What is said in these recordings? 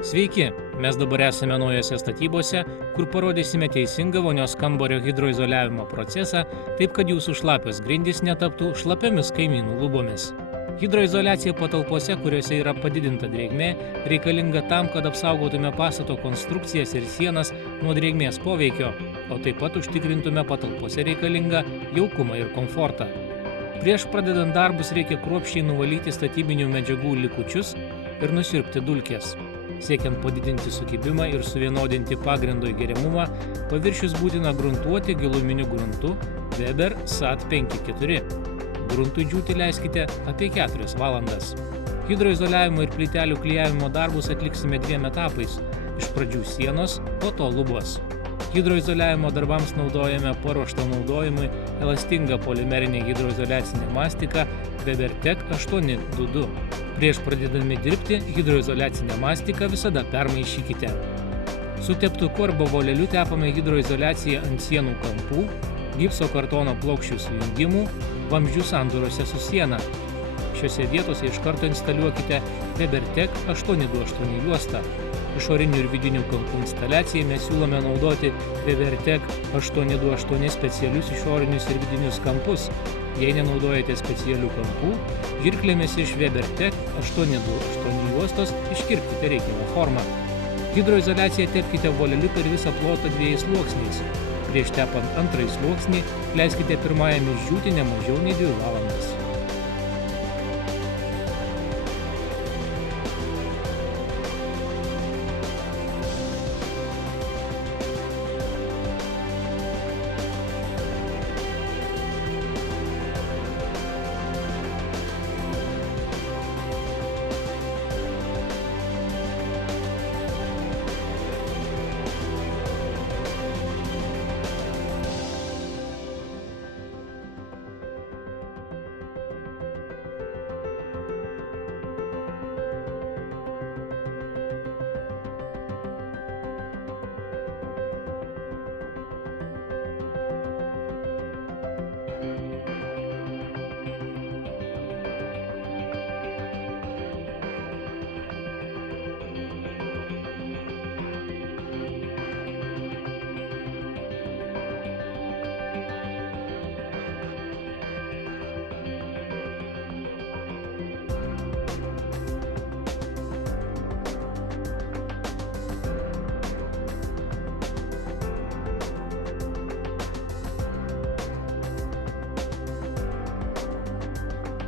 Sveiki, mes dabar esame naujose statybose, kur parodysime teisingą vonios kambario hidroizoliavimo procesą, taip kad jūsų šlapios grindys netaptų šlapiamis kaimynų lubomis. Hidroizoliacija patalpose, kuriuose yra padidinta drėgmė, reikalinga tam, kad apsaugotume pastato konstrukcijas ir sienas nuo drėgmės poveikio, o taip pat užtikrintume patalpose reikalingą jaukumą ir komfortą. Prieš pradedant darbus reikia kruopščiai nuvalyti statybinių medžiagų likučius ir nusiurbti dulkes. Siekiant padidinti sukibimą ir suvienodinti pagrindo įgeriamumą, paviršius būtina gruntuoti giluminiu gruntu Weber SAT 5.4. Gruntui džiūti leiskite apie 4 valandas. Hidroizoliavimo ir plytelių klijavimo darbus atliksime 2 etapais. Iš pradžių sienos, po to lubos. Hidroizoliavimo darbams naudojame paruoštą naudojimui elastingą polimerinę hidroizoliacinę mastiką WeberTech 822. Prieš pradėdami dirbti, hidroizoliacinę mastiką visada permaišykite. Su teptuku arba voleliu tepame hidroizoliaciją ant sienų kampų, gipso kartono plokščių sujungimų, vamzdžių sandūrose su siena. Šiose vietose iš karto instaliuokite WeberTech 828 juostą. Išorinių ir vidinių kampų instaliacijai mes siūlome naudoti WeberTech 828 specialius išorinius ir vidinius kampus. Jei nenaudojate specialių kampų, žirklėmis iš WeberTech 828 juostos iškirpkite reikiamą formą. Hidroizoliaciją tepkite voleliu per visą plotą 2 sluoksniais. Prieš tepant antrąjį sluoksnį leiskite pirmajam išdžiūti ne mažiau nei 2 valandas.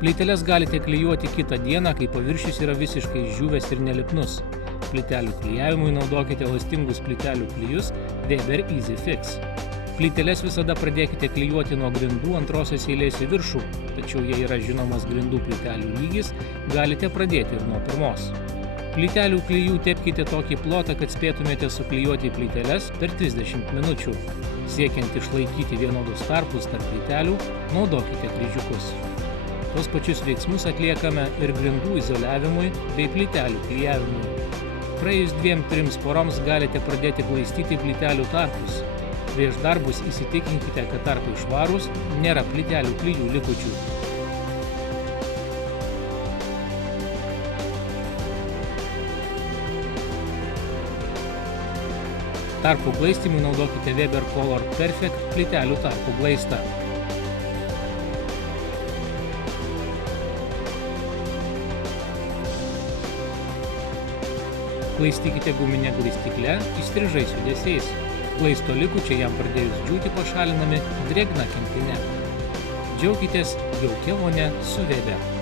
Plyteles galite klijuoti kitą dieną, kai paviršius yra visiškai išdžiūvęs ir nelipnus. Plytelių klijavimui naudokite elastingus plytelių klijus Weber EasyFix. Plyteles visada pradėkite klijuoti nuo grindų antrosios eilės į viršų, tačiau jei yra žinomas grindų plytelių lygis, galite pradėti ir nuo pirmos. Plytelių klijų tepkite tokį plotą, kad spėtumėte suklijuoti plyteles per 30 minučių. Siekiant išlaikyti vienodus tarpus tarp plytelių, naudokite kryžiukus. Tuos pačius veiksmus atliekame ir grindų izoliavimui bei plytelių klijavimui. Praėjus 2-3 poroms galite pradėti glaistyti plytelių tarpus. Prieš darbus įsitikinkite, kad tarpai švarūs, nėra plytelių klijų likučių. Tarpų glaistymui naudokite Weber Color Perfect plytelių tarpų glaistą. Glaistykite guminę glaistikle įstrižais judesiais. Glaisto likučiai jam pradėjus džiūti pašalinami drėgna kempine. Džiaukitės jaukia vonia su Weber.